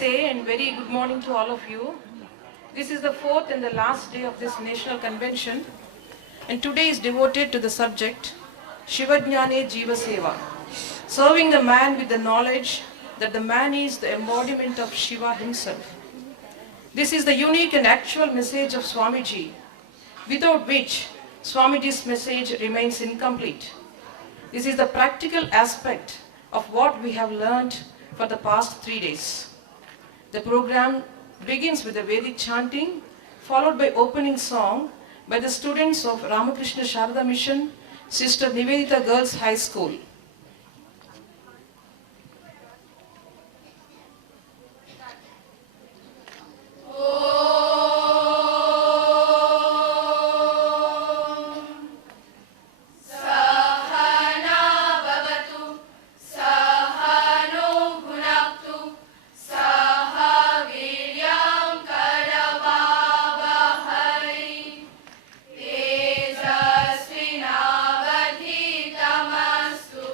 Namaste and very good morning to all of you. This is the fourth and the last day of this national convention, and today is devoted to the subject Shivajnane Jiva Seva, serving the man with the knowledge that the man is the embodiment of Shiva himself. This is the unique and actual message of Swamiji, without which Swamiji's message remains incomplete. This is the practical aspect of what we have learned for the past 3 days. The program begins with a Vedic chanting, followed by opening song by the students of Ramakrishna Sharada Mission, Sister Nivedita Girls High School. Tejasvinavadhitamastu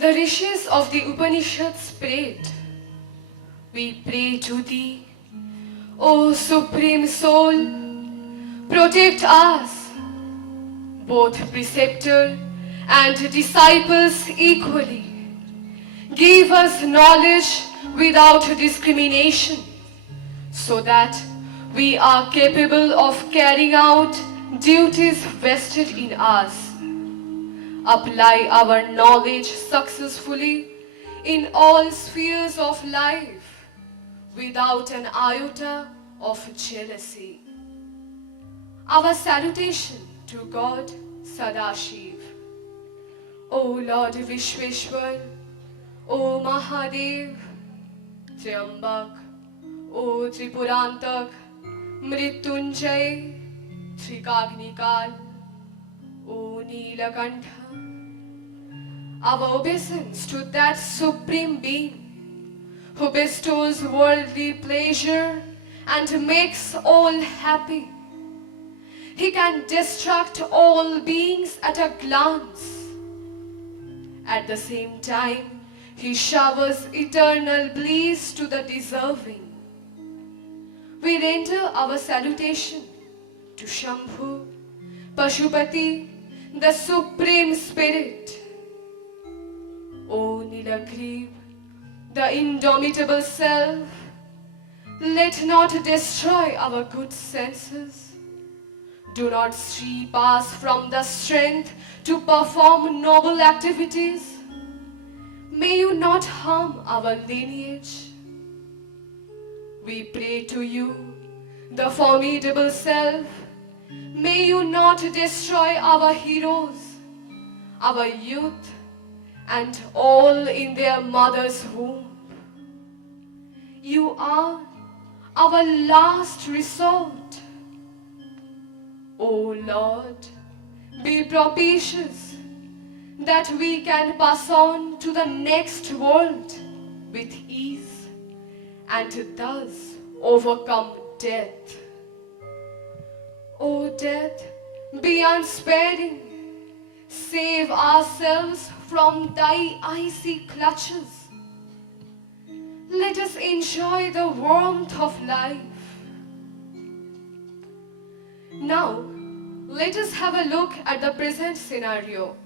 The rishis of the Upanishads prayed, "We pray to thee, O Supreme Soul, protect us, both preceptor and disciples equally. Give us knowledge without discrimination, so that we are capable of carrying out duties vested in us. Apply our knowledge successfully in all spheres of life without an iota of jealousy." Our salutation to God Sadashiv. O Lord Vishweshwar, O Mahadev, Triambak, O Tripurantak, Mrityunjay, Trikagnikal, O Neelakantha. Our obeisance to that Supreme Being who bestows worldly pleasure and makes all happy. He can destruct all beings at a glance. At the same time, he showers eternal bliss to the deserving. We render our salutation to Shambhu, Pashupati, the Supreme Spirit. O Nilagriv, the indomitable self, let not destroy our good senses. Do not strip us from the strength to perform noble activities. May you not harm our lineage. We pray to you, the formidable self. May you not destroy our heroes, our youth, and all in their mother's womb. You are our last resort. O Lord, be propitious that we can pass on to the next world with ease and thus overcome death. O death, be unsparing. Save ourselves from thy icy clutches. Let us enjoy the warmth of life. Now, let us have a look at the present scenario.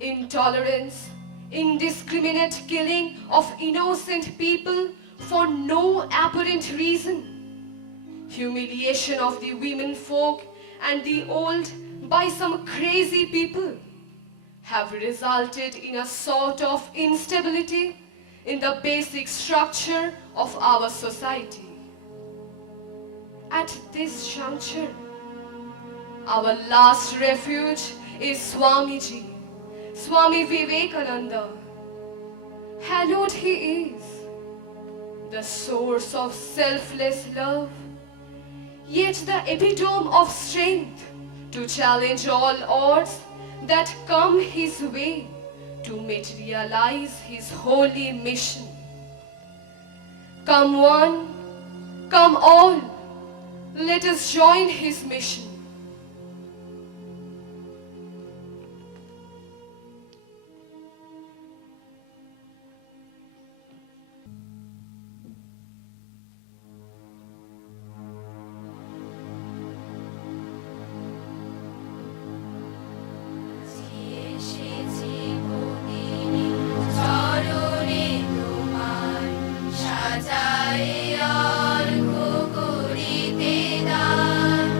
Intolerance, indiscriminate killing of innocent people for no apparent reason, humiliation of the women folk and the old by some crazy people have resulted in a sort of instability in the basic structure of our society. At this juncture, our last refuge is Swamiji, Swami Vivekananda. Hallowed he is, the source of selfless love, yet the epitome of strength to challenge all odds that come his way to materialize his holy mission. Come one, come all, let us join his mission. সাজাই অর্ঘ্য করিতে দান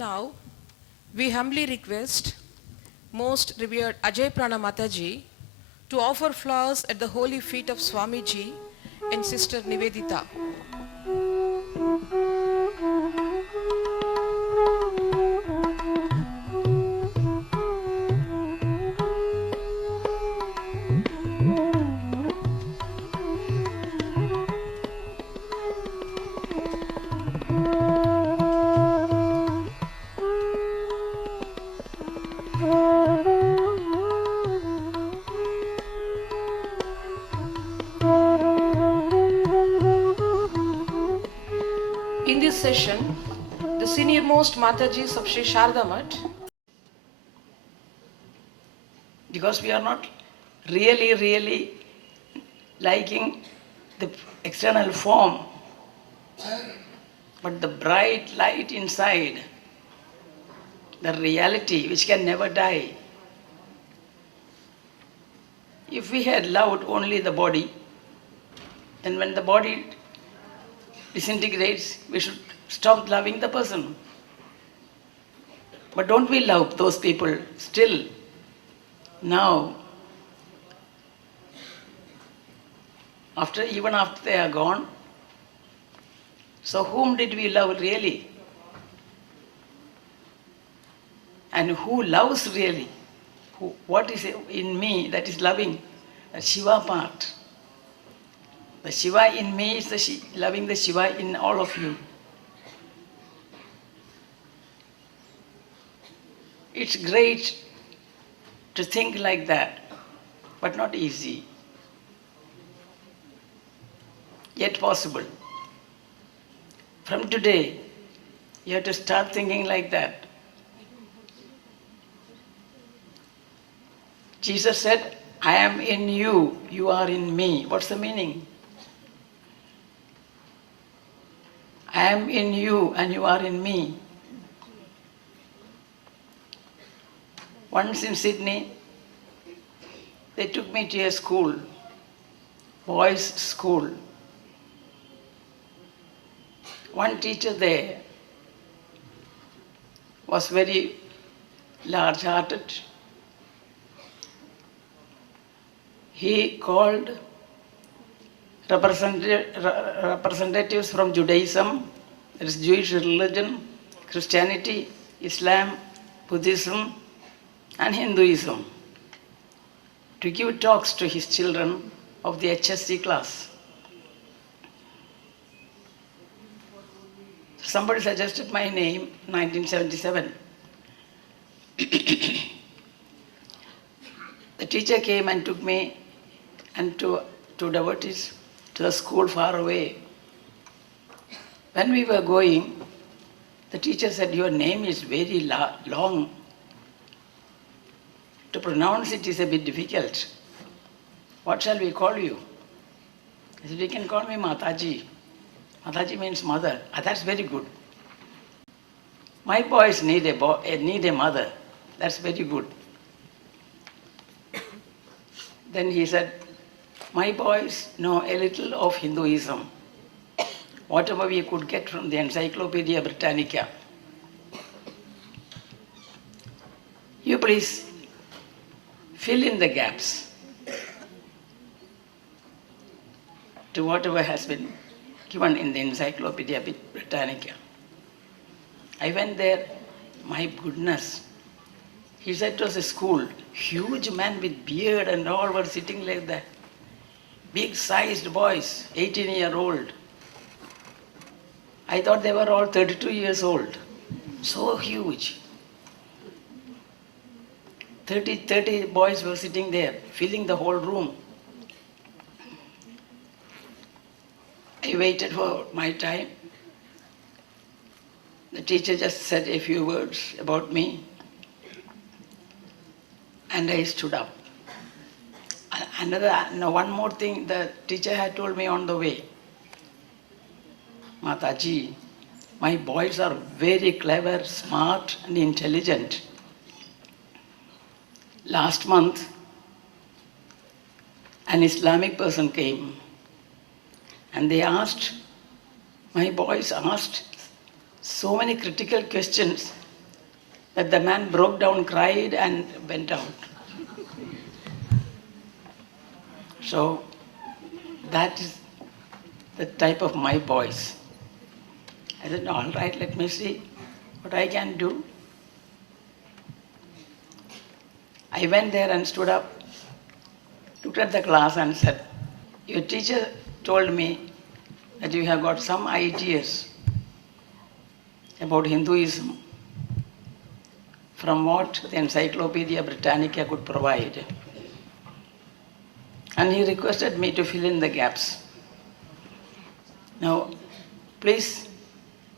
Now, we humbly request Most Revered Ajay Prana Mataji to offer flowers at the holy feet of Swamiji and Sister Nivedita. In this session, the senior-most Matajis of Sri Sharda Math, because we are not really liking the external form, but the bright light inside, the reality which can never die. If we had loved only the body, then when the body disintegrates, we should stop loving the person. But don't we love those people still? Now, even after they are gone, so whom did we love really? And who loves really? What is in me that is loving? The Shiva part. The Shiva in me is loving the Shiva in all of you. It's great to think like that, but not easy. Yet possible. From today, you have to start thinking like that. Jesus said, I am in you, you are in me. What's the meaning? I am in you and you are in me. Once in Sydney, they took me to a school, boys' school. One teacher there was very large-hearted. He called representatives from Judaism, that is Jewish religion, Christianity, Islam, Buddhism, and Hinduism, to give talks to his children of the HSC class. Somebody suggested my name, 1977. The teacher came and took me and two devotees to the school far away. When we were going, the teacher said, your name is very long. To pronounce it is a bit difficult. What shall we call you? He said, we can call me Mataji. Mataji means mother. That's very good. My boys need a mother. That's very good. Then he said, my boys know a little of Hinduism, whatever we could get from the Encyclopedia Britannica. You please fill in the gaps to whatever has been given in the Encyclopedia Britannica. I went there, my goodness. He said it was a school, huge man with beard and all were sitting like that. Big-sized boys, 18-year-old. I thought they were all 32 years old. So huge. 30 boys were sitting there, filling the whole room. I waited for my time. The teacher just said a few words about me. And I stood up. One more thing the teacher had told me on the way. Mataji, my boys are very clever, smart and intelligent. Last month, an Islamic person came and my boys asked so many critical questions that the man broke down, cried, and went out. So that is the type of my boys. I said, all right, let me see what I can do. I went there and stood up, looked at the class and said, your teacher told me that you have got some ideas about Hinduism from what the Encyclopedia Britannica could provide. And he requested me to fill in the gaps. Now, please,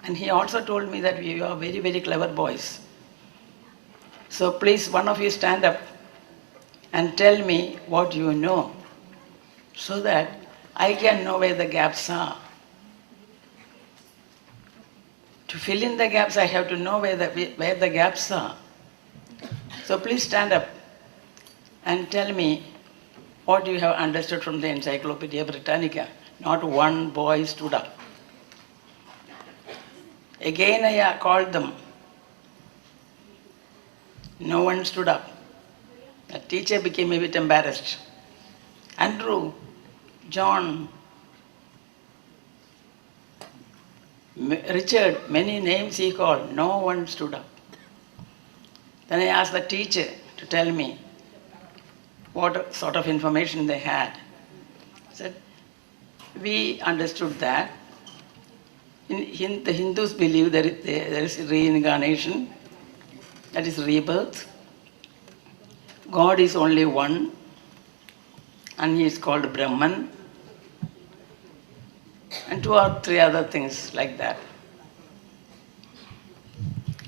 and he also told me that you are very, very clever boys. So please, one of you stand up and tell me what you know so that I can know where the gaps are. To fill in the gaps, I have to know where the gaps are. So please stand up and tell me what you have understood from the Encyclopedia Britannica. Not one boy stood up. Again I called them. No one stood up. The teacher became a bit embarrassed. Andrew, John, Richard, many names he called. No one stood up. Then I asked the teacher to tell me what sort of information they had. He said, we understood that. The Hindus believe there is reincarnation, that is rebirth. God is only one, and he is called Brahman, and 2 or 3 other things like that.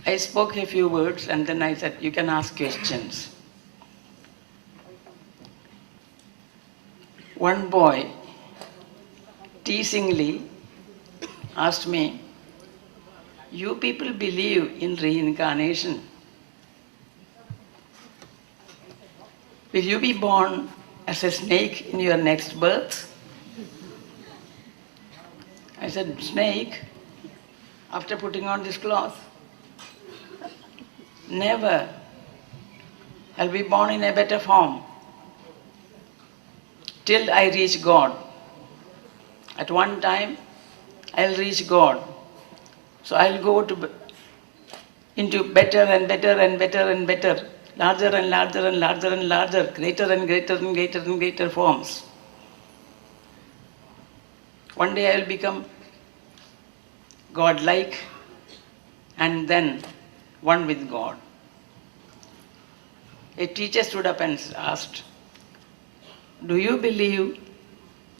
I spoke a few words and then I said, you can ask questions. One boy teasingly asked me, you people believe in reincarnation. Will you be born as a snake in your next birth? I said, snake? After putting on this cloth? Never. I'll be born in a better form till I reach God. At one time, I'll reach God. So I'll go into better and better and better and better, larger and larger and larger and larger, greater and greater and greater and greater forms. One day I'll become God-like and then one with God. A teacher stood up and asked, do you believe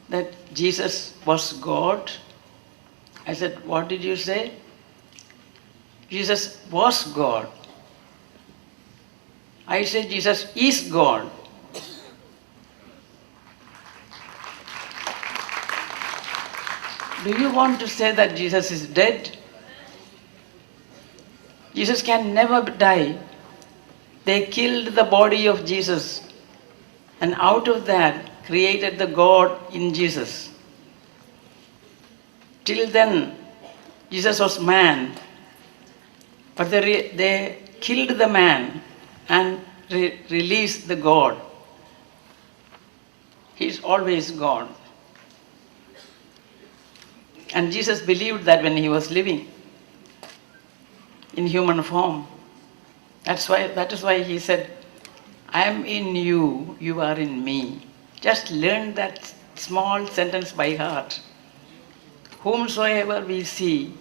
that Jesus was God? I said, what did you say? Jesus was God. I said, Jesus is God. Do you want to say that Jesus is dead? Jesus can never die. They killed the body of Jesus and out of that created the God in Jesus. Till then, Jesus was man, but they killed the man and released the God. He's always God. And Jesus believed that when he was living in human form. That is why he said, I am in you, you are in me. Just learn that small sentence by heart. Whomsoever we see,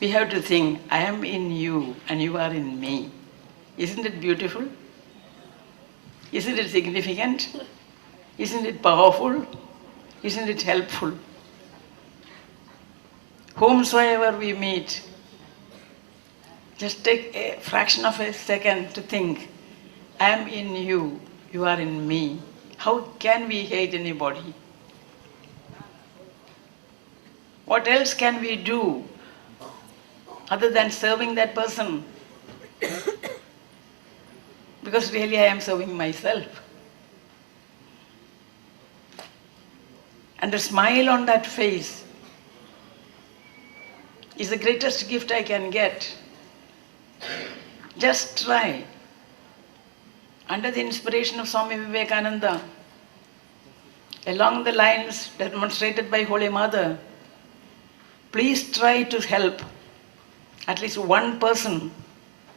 we have to think, I am in you and you are in me. Isn't it beautiful? Isn't it significant? Isn't it powerful? Isn't it helpful? Whomsoever we meet, just take a fraction of a second to think, I am in you, you are in me. How can we hate anybody? What else can we do other than serving that person? Because really I am serving myself. And the smile on that face is the greatest gift I can get. Just try. Under the inspiration of Swami Vivekananda, along the lines demonstrated by Holy Mother, please try to help at least one person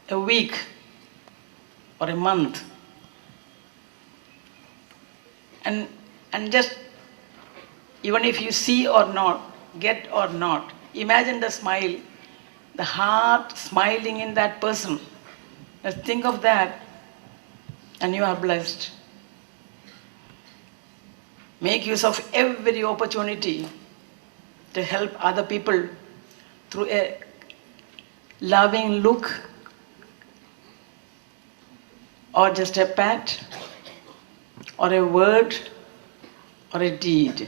a week or a month. And just, even if you see or not, get or not, imagine the smile, the heart smiling in that person. Just think of that and you are blessed. Make use of every opportunity to help other people through a loving look or just a pat or a word or a deed.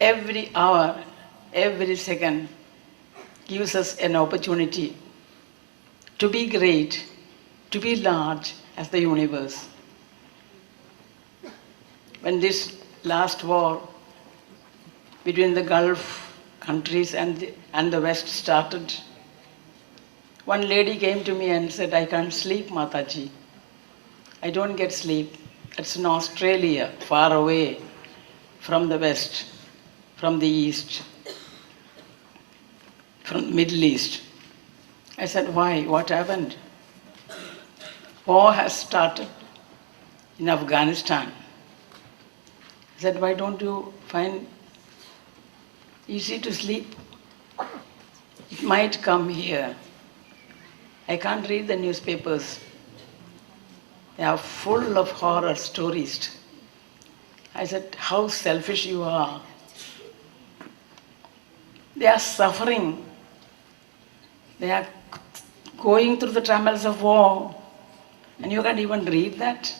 Every hour, every second gives us an opportunity to be great, to be large as the universe. When this last war between the Gulf countries and the West started, one lady came to me and said, I can't sleep, Mataji. I don't get sleep. It's in Australia, far away from the West, from the East, from the Middle East. I said, why? What happened? War has started in Afghanistan. I said, why don't you find easy to sleep? It might come here. I can't read the newspapers. They are full of horror stories. I said, how selfish you are. They are suffering. They are going through the trammels of war. And you can't even read that.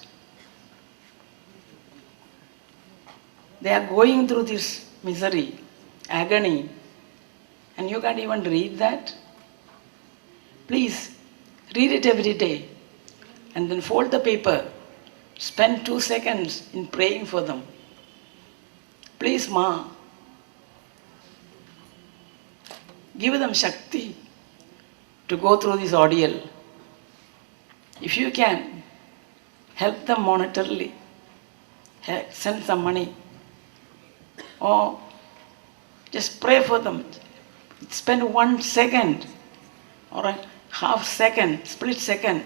They are going through this misery, agony. And you can't even read that. Please, read it every day. And then fold the paper. Spend 2 seconds in praying for them. Please, Ma. Give them Shakti to go through this ordeal. If you can, help them monetarily. Send some money. Or just pray for them. Spend 1 second or a half second, split second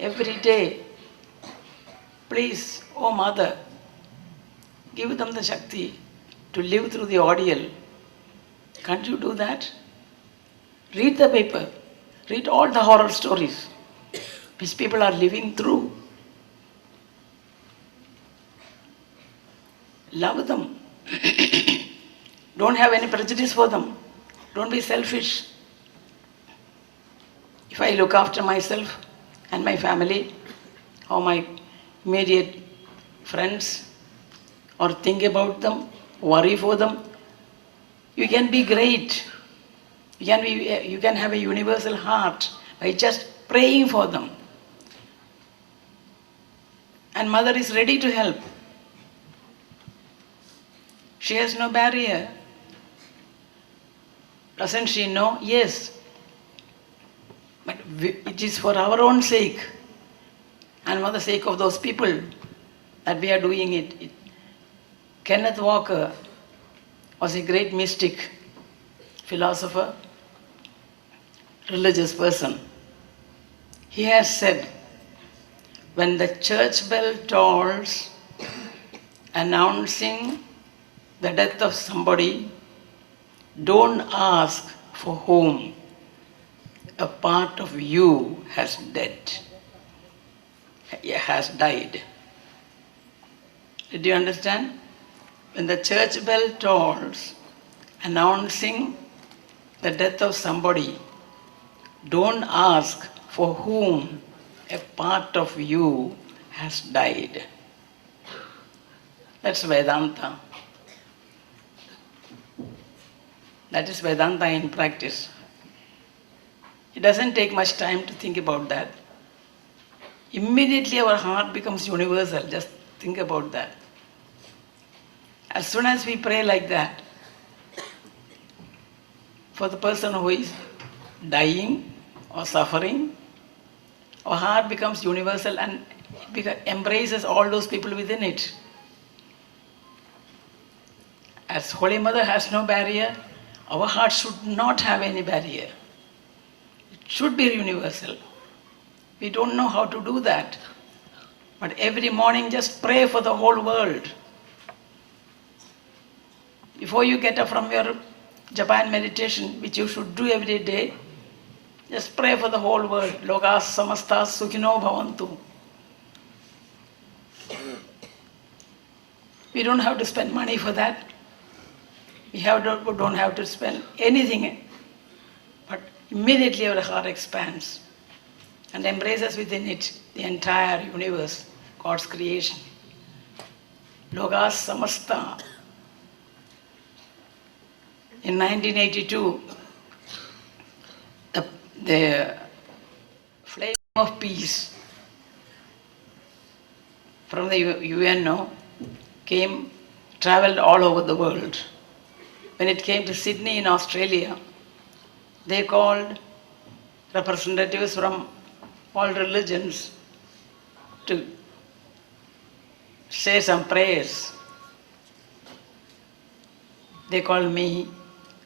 every day. Please, oh Mother, give them the Shakti to live through the ordeal. Can't you do that? Read the paper. Read all the horror stories which people are living through. Love them. Don't have any prejudice for them. Don't be selfish. If I look after myself and my family or my immediate friends or think about them, worry for them, you can be great. You can have a universal heart by just praying for them. And Mother is ready to help. She has no barrier. Doesn't she know? Yes. But it is for our own sake and for the sake of those people that we are doing it. Kenneth Walker was a great mystic, philosopher, religious person. He has said, when the church bell tolls announcing the death of somebody, don't ask for whom. A part of you has died. Did you understand? When the church bell tolls announcing the death of somebody, don't ask for whom a part of you has died. That's Vedanta. That is Vedanta in practice. It doesn't take much time to think about that. Immediately our heart becomes universal. Just think about that. As soon as we pray like that, for the person who is dying or suffering. Our heart becomes universal and embraces all those people within it. As Holy Mother has no barrier, our heart should not have any barrier. It should be universal. We don't know how to do that. But every morning just pray for the whole world. Before you get up from your Japan meditation, which you should do every day, just pray for the whole world. Lokas samastas sukhino bhavantu. We don't have to spend money for that. We don't have to spend anything. But immediately our heart expands and embraces within it the entire universe, God's creation. Lokas samasta. In 1982, the flame of peace from the UNO traveled all over the world. When it came to Sydney in Australia, they called representatives from all religions to say some prayers. They called me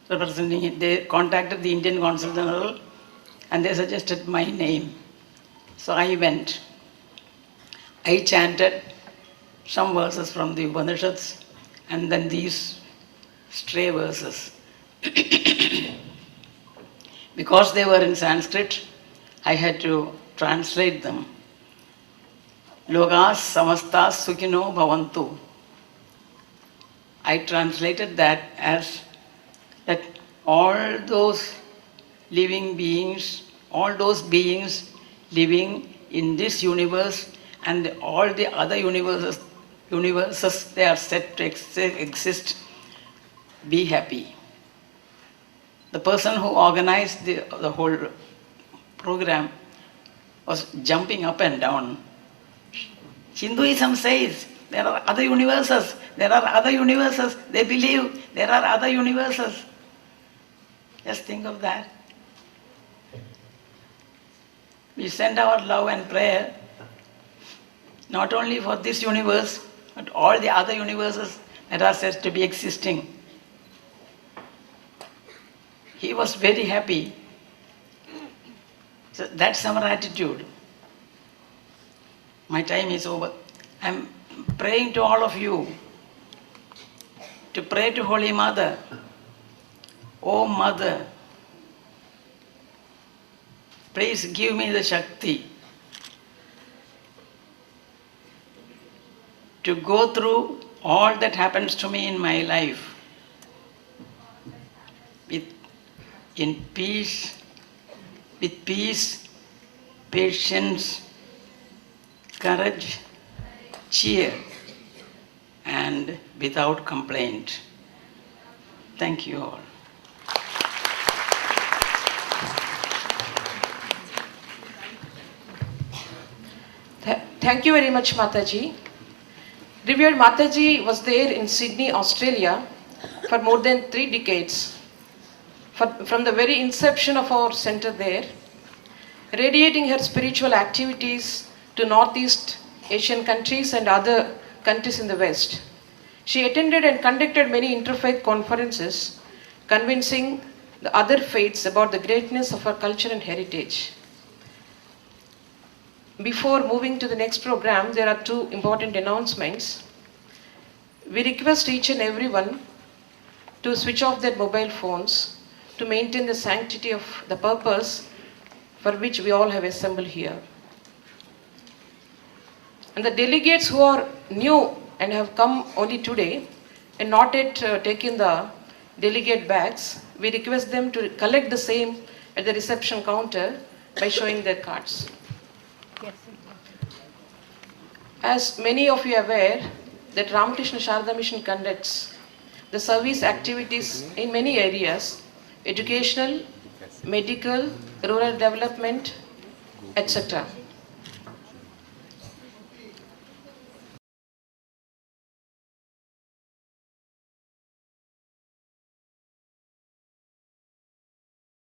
representing it. They contacted the Indian Consul General and they suggested my name. So I went. I chanted some verses from the Upanishads and then these stray verses. Because they were in Sanskrit, I had to translate them. Lokas samastas sukhino bhavantu. I translated that as that all those living beings, all those beings living in this universe and all the other universes they are set to exist, be happy. The person who organized the whole program was jumping up and down. Hinduism says there are other universes, there are other universes. They believe there are other universes. Just think of that. We send our love and prayer not only for this universe, but all the other universes that are said to be existing. He was very happy. So that's our attitude. My time is over. I'm praying to all of you to pray to Holy Mother. Oh Mother, please give me the Shakti to go through all that happens to me in my life with peace, patience, courage, cheer, and without complaint. Thank you all. Thank you very much, Mataji. Revered Mataji was there in Sydney, Australia for more than 3 decades. From the very inception of our center there, radiating her spiritual activities to Northeast Asian countries and other countries in the West. She attended and conducted many interfaith conferences, convincing the other faiths about the greatness of our culture and heritage. Before moving to the next program, there are 2 important announcements. We request each and everyone to switch off their mobile phones to maintain the sanctity of the purpose for which we all have assembled here. And the delegates who are new and have come only today and not yet taken the delegate bags, we request them to collect the same at the reception counter by showing their cards. As many of you are aware that Ramakrishna Sharada Mission conducts the service activities in many areas, educational, medical, rural development, etc.